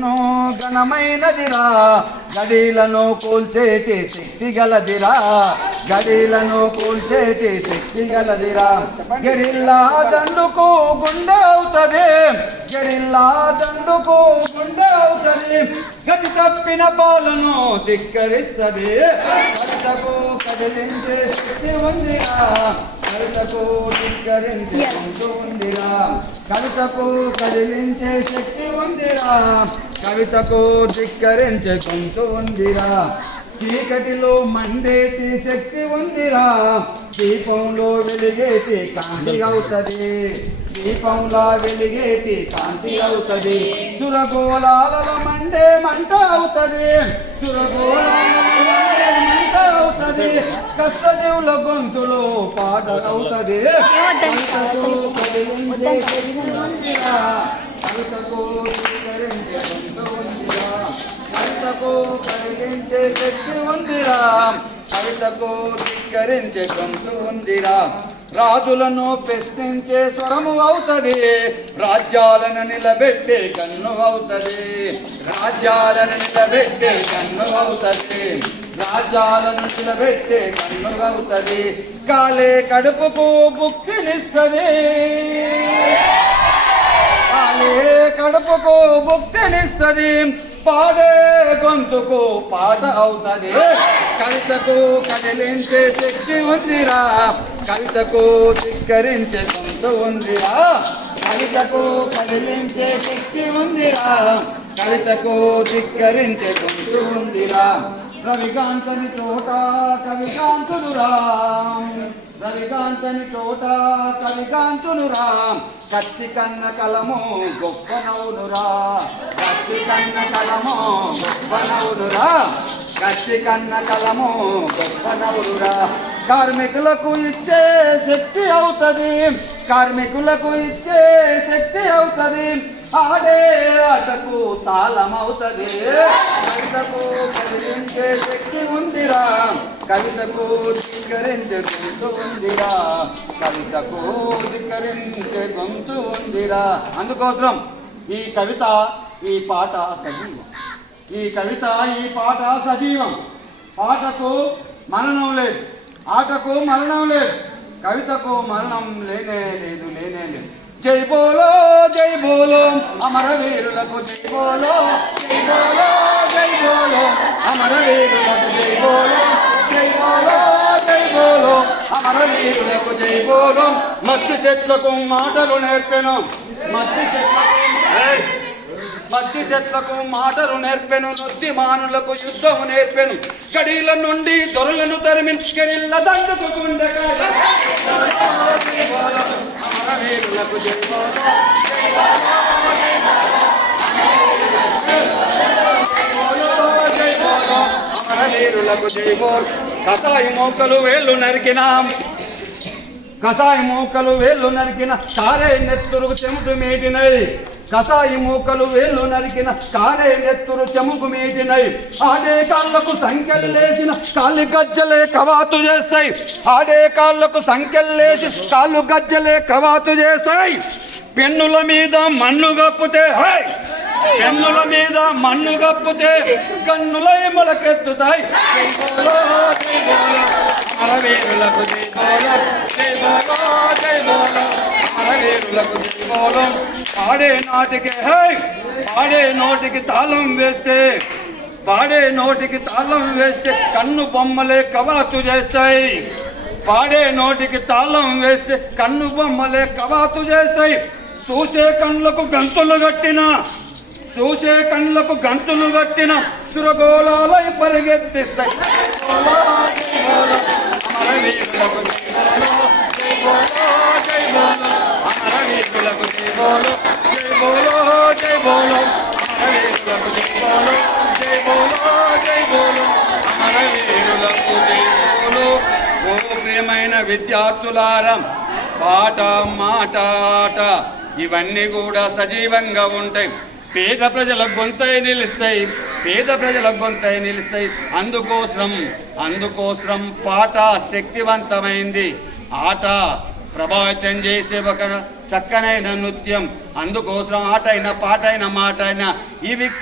ఎన్నో ఘనమైనదిరా. గడీలను కూల్చేటి శక్తి గలదిరా. గడీలను కూల్చేటి శక్తి గలదిరా. గెరిల్లా దండుకు గుండె అవుతుంది. గెరిల్లా దండుకు గుండె అవుతుంది. గతి తప్పిన పాలను ధిక్కరిస్తుంది. కవితకు కదిలించే శక్తి ఉందిరా. కవితకు ధిక్కరించే ఉందిరా. కవితకు కదిలించే శక్తి ఉందిరా. కవితకు ధిక్కరించే గొంతు ఉందిరా. చీకటిలో మండేటి శక్తి ఉందిరా. దీపంలో వెలిగేటి కాంతి అవుతుంది. దీపంలో వెలిగేటి కాంతి అవుతుంది. సురగోళాలలో మండే మంట అవుతుంది. మంట అవుతుంది. కష్టజీవుల గొంతులో పాట అవుతుంది. కవితకు శక్తి ఉందిరా కవితకు కలిగించే శక్తి ఉందిరా కవితకు ధిక్కరించే గొంతు ఉందిరా రాజులను ప్రశ్నించే స్వరము అవుతుంది. రాజ్యాలను నిలబెట్టే కన్ను అవుతుంది. రాజ్యాలను నిలబెట్టే కన్ను అవుతుంది. రాజ్యాలను నిలబెట్టే కన్ను అవుతుంది. కాలే కడుపుకు బుక్కినిస్తుంది కాలే కడుపుకు ముక్తినిస్తుంది పాడే గొంతుకు పాట అవుతుంది. కవితకు కదిలించే శక్తి ఉందిరా. కవితకు ధిక్కరించే గొంతు ఉందిరా. కవితకు కదిలించే శక్తి ఉందిరా. కవితకు ధిక్కరించే గొంతు ఉందిరా. రవికాంతని చోట కవికాంతులు రామ్ రవికాంతని చోట కవికాంతులు రామ్ కత్తి కన్న కలము గొప్ప నవ్వునురా. కత్తి కన్న కలము గొప్ప నవ్వునురా. కత్తి కన్న కలము గొప్ప నవ్వునురా. కార్మికులకు ఇచ్చే శక్తి అవుతుంది. కార్మికులకు ఇచ్చే శక్తి అవుతుంది. ఆడే ఆటకు తాళమవుతుంది. అవుతుంది కవితకు కదిలించే శక్తి ఉందిరా. కవితకు ధిక్కరించే గొంతు ఉందిరా. కవితకు ధిక్కరించే గొంతు ఉందిరా. అందుకోసం ఈ కవిత ఈ పాట సజీవం. ఈ కవిత ఈ పాట సజీవం. పాటకు మరణం లేదు. ఆటకు మరణం లేదు. కవితకు మరణం లేనే లేదు లేనే లేదు. జై బోలో జై బోలో అమరవీరులకు జై బోలో. జై బోలో జై బోలో అమరవీరులకు అమర వీరులకు జై బోలో మత్తి చెట్లకు మాటలు నేర్పెను. మత్తి చెట్లకు! మత్తి చెట్లకు మాటలు నేర్పెను. నొత్తి మానులకు యుద్ధము నేర్పెను. గడీల నుండి దొరలను తరిమి గెరిల్ల దండుకు అమరవీరులకు జై అమరవీరులకు జై బోల్ కసాయి మోకలు వేళ్ళు నరికినా. కసాయి మోకలు వేళ్ళు నరికిన. కారే నెత్తురుకు చెముటు మేటినై. కసాయి మూకలు వేళ్ళు నరికిన. కారే నెత్తురు చెముకు మేటినై. ఆడే కాళ్ళకు సంఖ్యలు లేచిన కాళ్ళు గజ్జలే కవాతు చేస్తాయి. ఆడే కాళ్ళకు సంఖ్యలు లేచి కాళ్ళు గజ్జలే కవాతు చేస్తాయి. పెన్నుల మీద మన్ను కప్పుతే హై! పెన్నుల మీద మన్ను కప్పుతే కన్నులై మొలకెత్తుతాయి. జై బోలో, పాడే నాటికి హై! పాడే నోటికి తాళం వేస్తే పాడే నోటికి తాళం వేస్తే కన్ను బొమ్మలే కవాతు చేస్తాయి. పాడే నోటికి తాళం వేస్తే కన్ను బొమ్మలే కవాతు చేస్తాయి. చూసే కళ్ళకు గంతులు కట్టిన చూసే కళ్ళకు గంతులు కట్టిన సురగోళాలై పరిగెత్తిస్తాయి. అమరవీరులకు ఓ ప్రియమైన పాట మాట ఆట ఇవన్నీ కూడా సజీవంగా ఉంటాయి. పేద ప్రజల గొంతై నిలుస్తాయి. పేద ప్రజల గొంతై నిలుస్తాయి. అందుకోసం అందుకోసం పాట శక్తివంతమైంది. ఆట ప్రభావితం చేసే ఒక చక్కనైన నృత్యం. అందుకోసం ఆట అయిన పాట అయిన మాట అయినా ఇవి